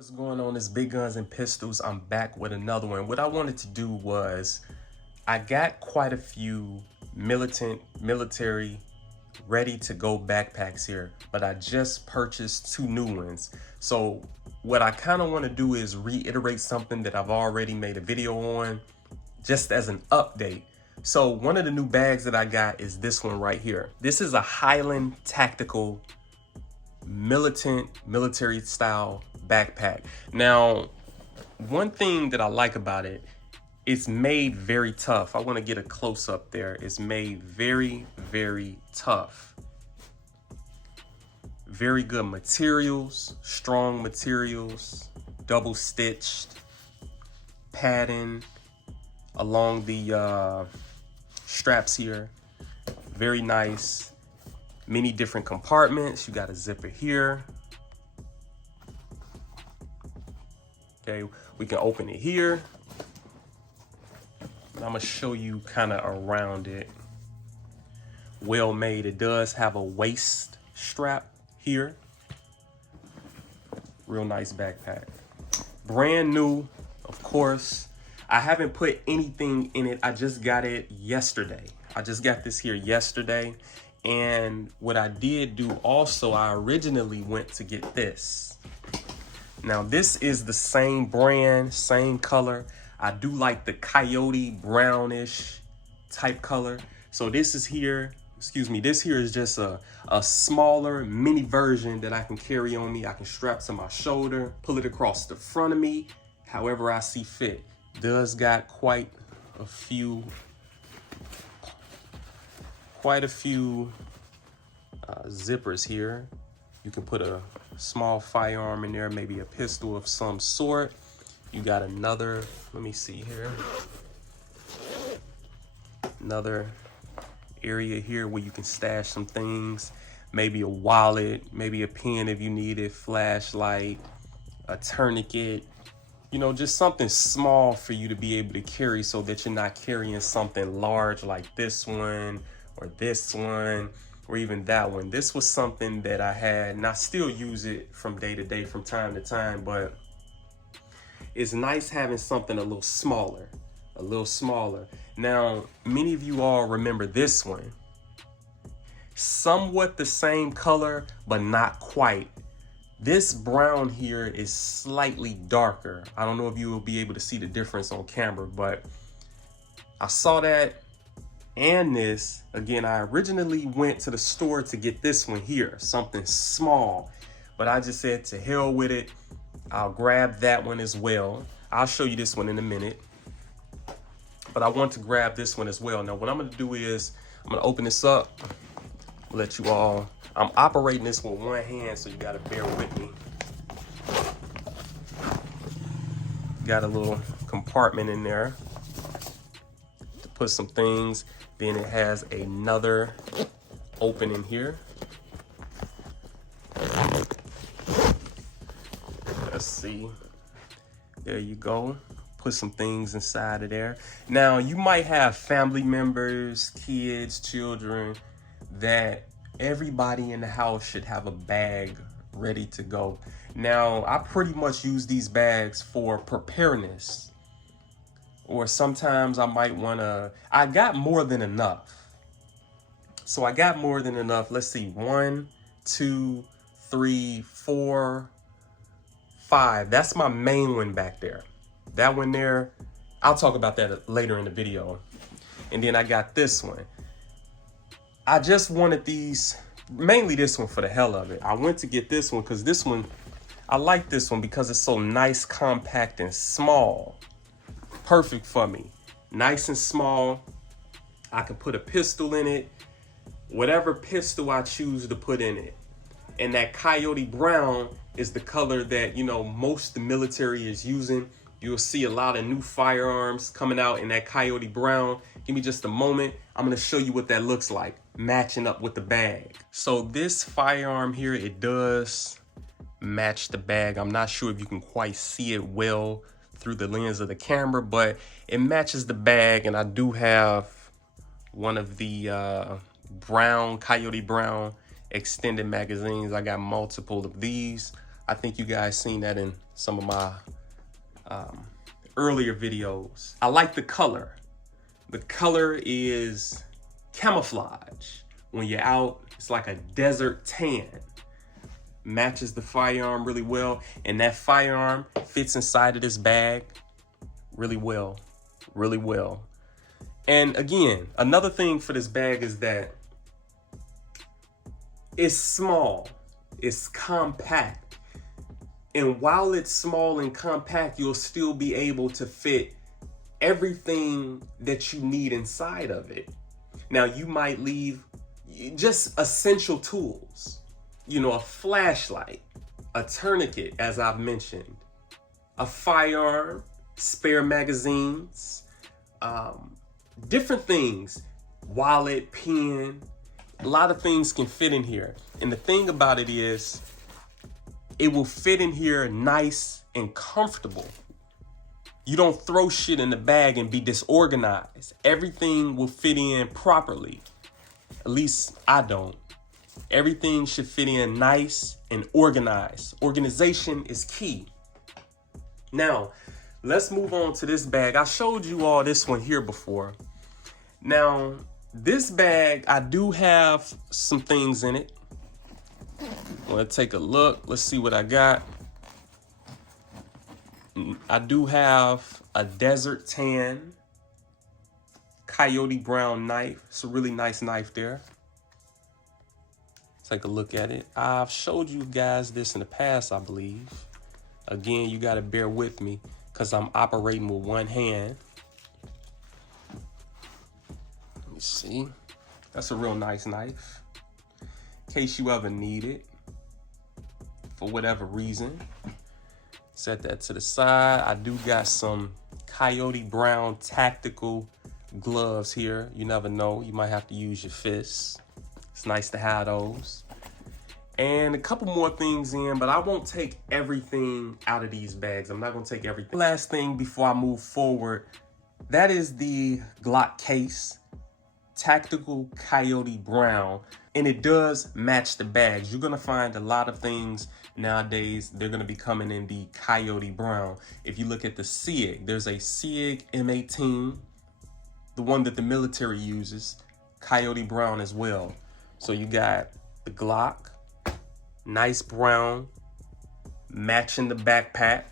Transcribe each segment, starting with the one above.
What's going on? It's Big Guns and Pistols. I'm back with another one. What I wanted to do was I got quite a few military ready to go backpacks here, but I just purchased two new ones. So what I kind of want to do is reiterate something that I've already made a video on just as an update. So one of the new bags that I got is this one right here. This is a Highland Tactical military style backpack. Now, one thing that I like about it, it's made very tough. I want to get a close up there. It's made very, very tough. Very good materials, strong materials, double stitched padding along the straps here. Very nice. Many different compartments. You got a zipper here. Okay, we can open it here. I'm gonna show you kind of around it. Well made. It does have a waist strap here. Real nice backpack. Brand new, of course. I haven't put anything in it. I just got it yesterday. I just got this here yesterday. And what I did do also, I originally went to get this. Now this is the same brand, same color. I do like the coyote brownish type color. So this is here, this here is just a smaller mini version that I can carry on me. I can strap to my shoulder, pull it across the front of me, however I see fit. Does got quite a few zippers here. You can put a small firearm in there, maybe a pistol of some sort. You got another, let me see here, another area here where you can stash some things, maybe a wallet, maybe a pen if you need it, flashlight, a tourniquet, you know, just something small for you to be able to carry so that you're not carrying something large like this one or this one or even that one. This was something that I had, and I still use it from day to day, from time to time, but it's nice having something a little smaller, Now, many of you all remember this one. Somewhat the same color, but not quite. This brown here is slightly darker. I don't know if you will be able to see the difference on camera, but I saw that and this. Again, I originally went to the store to get this one here, something small, but I just said to hell with it. I'll grab that one as well. I'll show you this one in a minute, but I want to grab this one as well. Now, what I'm gonna do is I'm gonna open this up, let you all, I'm operating this with one hand, so you gotta bear with me. Got a little compartment in there to put some things. Then it has another opening here. Let's see. There you go. Put some things inside of there. Now, you might have family members, kids, children, that everybody in the house should have a bag ready to go. Now, I pretty much use these bags for preparedness. Or sometimes I might wanna, I got more than enough. So I got more than enough. Let's see, 1, 2, 3, 4, 5. That's my main one back there. That one there, I'll talk about that later in the video. And then I got this one. I just wanted these, mainly this one for the hell of it. I went to get this one because this one, I like this one because it's so nice, compact, and small. Perfect for me. Nice and small. I can put a pistol in it, whatever pistol I choose to put in it. And that coyote brown is the color that, you know, most of the military is using. You'll see a lot of new firearms coming out in that coyote brown. Give me just a moment. I'm gonna show you what that looks like, matching up with the bag. So this firearm here, it does match the bag. I'm not sure if you can quite see it well through the lens of the camera, but it matches the bag. And I do have one of the brown, coyote brown extended magazines. I got multiple of these. I think you guys seen that in some of my earlier videos. I like the color. The color is camouflage. When you're out, it's like a desert tan. Matches the firearm really well, and that firearm fits inside of this bag really well, really well. And again, another thing for this bag is that it's small, it's compact. And while it's small and compact, you'll still be able to fit everything that you need inside of it. Now, you might leave just essential tools, you know, a flashlight, a tourniquet, as I've mentioned, a firearm, spare magazines, different things, wallet, pen, a lot of things can fit in here. And the thing about it is, it will fit in here nice and comfortable. You don't throw shit in the bag and be disorganized. Everything will fit in properly. At least I don't. Everything should fit in nice and organized. Organization is key. Now, let's move on to this bag. I showed you all this one here before. Now, this bag, I do have some things in it. I want to take a look. Let's see what I got. I do have a desert tan coyote brown knife. It's a really nice knife there. Take a look at it. I've showed you guys this in the past, I believe. Again, you got to bear with me because I'm operating with one hand. Let me see. That's a real nice knife. In case you ever need it for whatever reason. Set that to the side. I do got some coyote brown tactical gloves here. You never know. You might have to use your fists. It's nice to have those. And a couple more things in, but I won't take everything out of these bags. I'm not going to take everything. Last thing before I move forward, that is the Glock case. Tactical coyote brown. And it does match the bags. You're going to find a lot of things nowadays, they're going to be coming in the coyote brown. If you look at the SIG, there's a SIG M18, the one that the military uses, coyote brown as well. So you got the Glock, nice brown, matching the backpack.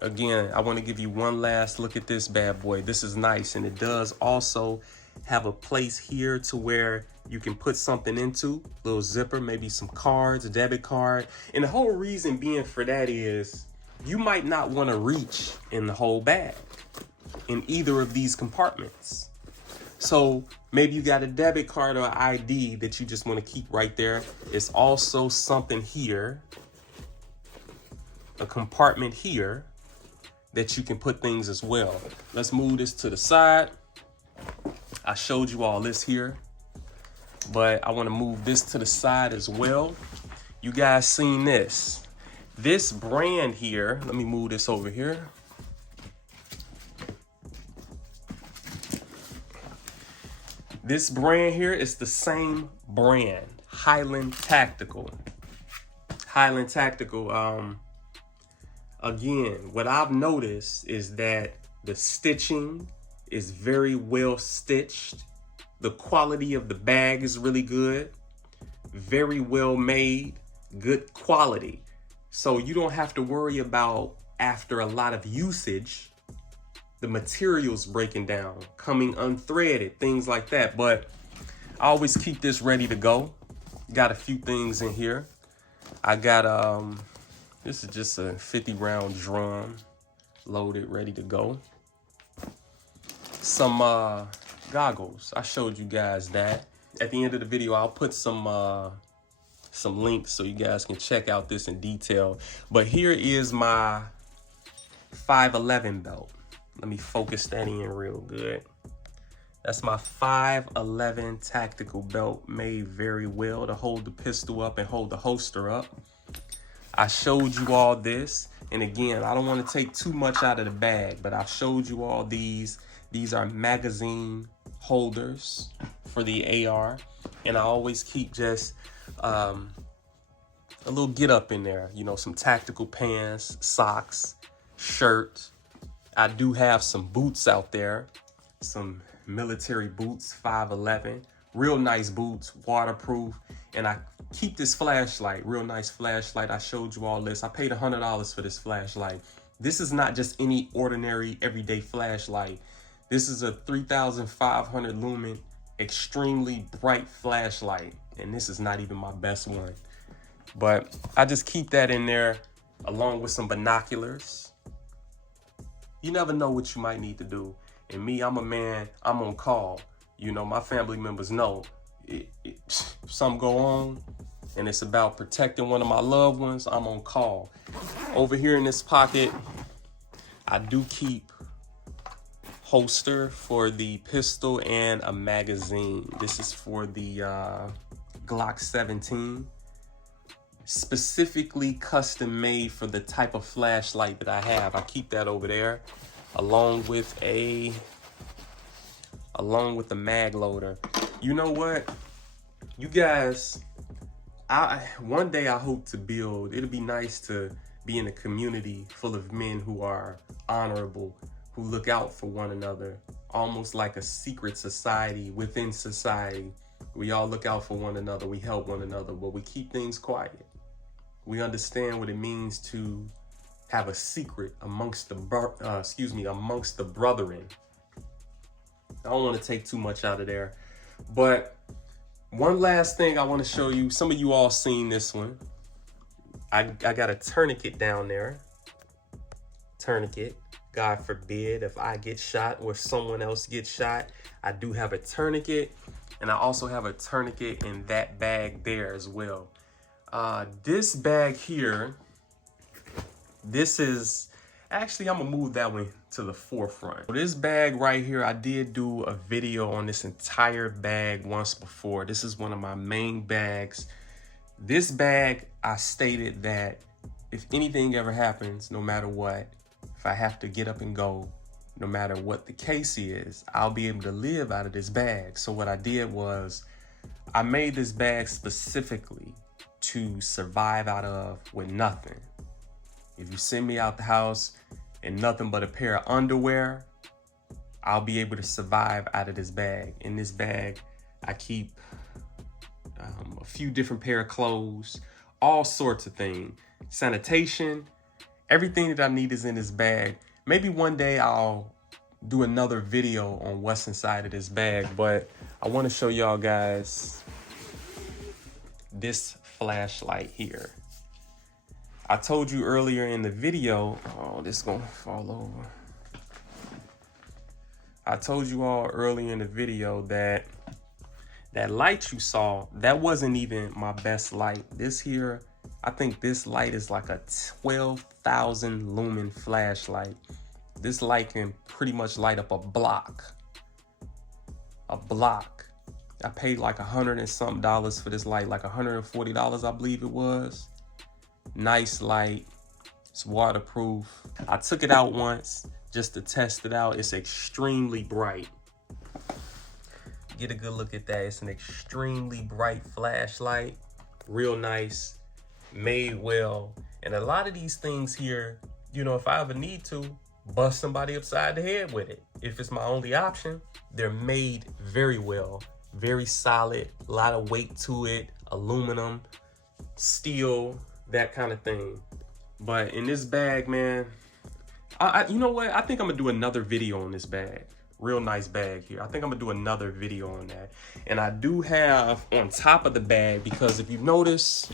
Again, I want to give you one last look at this bad boy. This is nice, and it does also have a place here to where you can put something into, little zipper, maybe some cards, a debit card. And the whole reason being for that is you might not want to reach in the whole bag in either of these compartments. So maybe you got a debit card or ID that you just want to keep right there. It's also something here, a compartment here that you can put things as well. Let's move this to the side. I showed you all this here, but I want to move this to the side as well. You guys seen this. This brand here, let me move this over here. This brand here is the same brand, Highland Tactical. Highland Tactical, again, what I've noticed is that the stitching is very well stitched. The quality of the bag is really good, very well made, good quality. So you don't have to worry about, after a lot of usage, the materials breaking down, coming unthreaded, things like that. But I always keep this ready to go. Got a few things in here. I got, this is just a 50 round drum, loaded, ready to go. Some goggles. I showed you guys that. At the end of the video, I'll put some links so you guys can check out this in detail. But here is my 511 belt. Let me focus that in real good. That's my 511 tactical belt, made very well to hold the pistol up and hold the holster up. I showed you all this. And again, I don't want to take too much out of the bag, but I showed you all these. These are magazine holders for the AR. And I always keep just a a little get up in there. You know, some tactical pants, socks, shirt. I do have some boots out there, some military boots, 511, real nice boots, waterproof. And I keep this flashlight, real nice flashlight. I showed you all this. I paid $100 for this flashlight. This is not just any ordinary everyday flashlight. This is a 3,500 lumen, extremely bright flashlight. And this is not even my best one. But I just keep that in there along with some binoculars. You never know what you might need to do. And me, I'm a man, I'm on call. You know, my family members know if something go on and it's about protecting one of my loved ones, I'm on call. Over here in this pocket, I do keep holster for the pistol and a magazine. This is for the Glock 17. Specifically custom made for the type of flashlight that I have. I keep that over there along with a mag loader. You know what? You guys, one day I hope to build, it'll be nice to be in a community full of men who are honorable, who look out for one another, almost like a secret society within society. We all look out for one another, we help one another, but we keep things quiet. We understand what it means to have a secret amongst the brethren. I don't want to take too much out of there, but one last thing I want to show you. Some of you all seen this one. I got a tourniquet down there. Tourniquet. God forbid if I get shot or someone else gets shot, I do have a tourniquet, and I also have a tourniquet in that bag there as well. This bag here, this is, actually I'm gonna move that one to the forefront. This bag right here, I did do a video on this entire bag once before. This is one of my main bags. This bag, I stated that if anything ever happens, no matter what, if I have to get up and go, no matter what the case is, I'll be able to live out of this bag. So what I did was, I made this bag specifically to survive out of with nothing. If you send me out the house and nothing but a pair of underwear, I'll be able to survive out of this bag. In this bag, I keep a few different pair of clothes, all sorts of things, sanitation, everything that I need is in this bag. Maybe one day I'll do another video on what's inside of this bag, but I want to show y'all guys this flashlight here. I told you earlier in the video, oh, this is gonna fall over. I told you all earlier in the video that that light you saw, that wasn't even my best light. This here, I think this light is like a 12,000 lumen flashlight. This light can pretty much light up a block. A block. I paid like $100 and something for this light, like $140, I believe it was. Nice light. It's waterproof. I took it out once just to test it out. It's extremely bright. Get a good look at that. It's an extremely bright flashlight. Real nice. Made well. And a lot of these things here, you know, if I ever need to, bust somebody upside the head with it. If it's my only option, they're made very well. Very solid. A lot of weight to it. Aluminum, steel, that kind of thing. But in this bag, man, you know what? I think I'm gonna do another video on this bag. Real nice bag here. I think I'm gonna do another video on that. And I do have on top of the bag, because if you notice,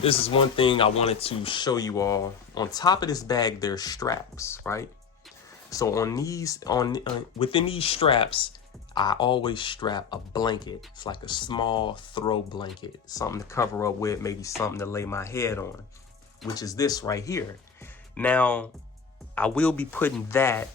this is one thing I wanted to show you all. On top of this bag, there's straps, right? So on these, within these straps, I always strap a blanket. It's like a small throw blanket, something to cover up with, maybe something to lay my head on, which is this right here. Now, I will be putting that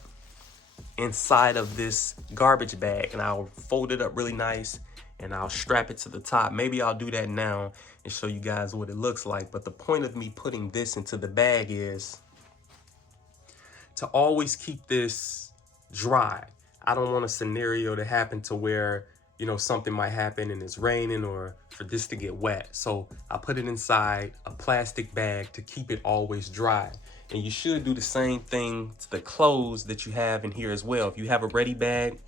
inside of this garbage bag, and I'll fold it up really nice and I'll strap it to the top. Maybe I'll do that now and show you guys what it looks like. But the point of me putting this into the bag is to always keep this dry. I don't want a scenario to happen to where you know, something might happen and it's raining or for this to get wet. So I put it inside a plastic bag to keep it always dry. And you should do the same thing to the clothes that you have in here as well. If you have a ready bag,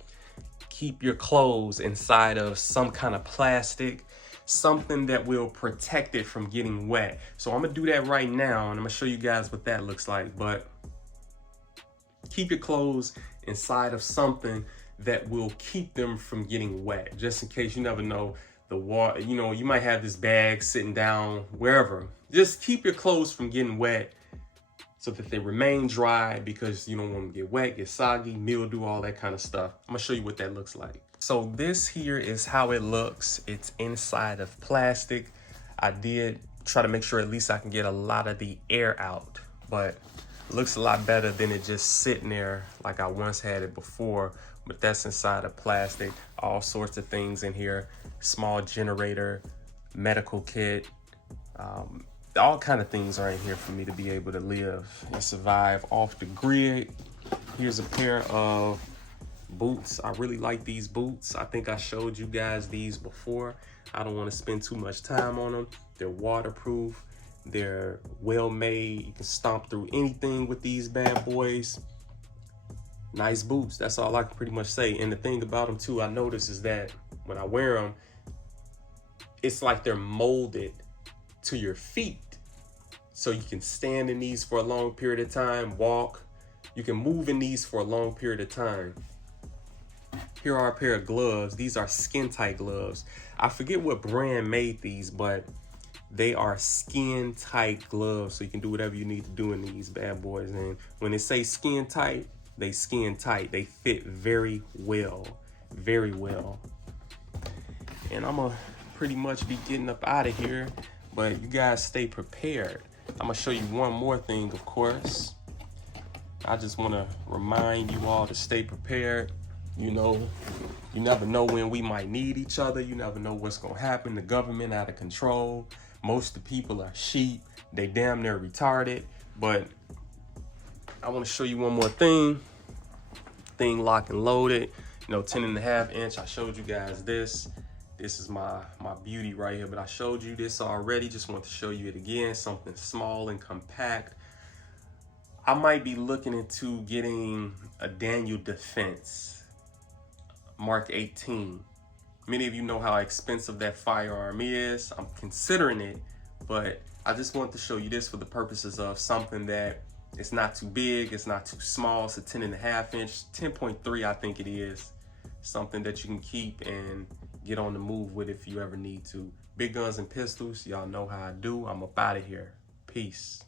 keep your clothes inside of some kind of plastic, something that will protect it from getting wet. So I'm gonna do that right now, and I'm gonna show you guys what that looks like. But keep your clothes inside of something that will keep them from getting wet, just in case. You never know, the water, you know, you might have this bag sitting down wherever. Just keep your clothes from getting wet so that they remain dry, because you don't want them to get wet, get soggy, mildew, all that kind of stuff. I'm gonna show you what that looks like. So this here is how it looks. It's inside of plastic. I did try to make sure at least I can get a lot of the air out, but it looks a lot better than it just sitting there like I once had it before. But that's inside of plastic. All sorts of things in here. Small generator, medical kit, all kind of things are in here for me to be able to live and survive off the grid. Here's a pair of boots. I really like these boots. I think I showed you guys these before. I don't want to spend too much time on them. They're waterproof. They're well made. You can stomp through anything with these bad boys. Nice boots. That's all I can pretty much say. And the thing about them too, I notice, is that when I wear them, it's like they're molded to your feet. So you can stand in these for a long period of time, walk. You can move in these for a long period of time. Here are a pair of gloves. These are skin tight gloves. I forget what brand made these, but they are skin tight gloves. So you can do whatever you need to do in these bad boys. And when they say skin tight, they skin tight. They fit very well, very well. And I'm gonna pretty much be getting up out of here, but you guys stay prepared. I'm gonna show you one more thing, of course. I just wanna remind you all to stay prepared. You know, you never know when we might need each other. You never know what's gonna happen. The government out of control. Most of the people are sheep. They damn near retarded. But I wanna show you one more thing. Thing locked and loaded. You know, 10.5 inch. I showed you guys this. This is my beauty right here, but I showed you this already. Just want to show you it again. Something small and compact. I might be looking into getting a Daniel Defense Mark 18. Many of you know how expensive that firearm is. I'm considering it, but I just want to show you this for the purposes of something that it's not too big, it's not too small. It's a 10.5 inch, 10.3 I think it is. Something that you can keep and get on the move with if you ever need to. Big guns and pistols, y'all know how I do. I'm up out of here. Peace.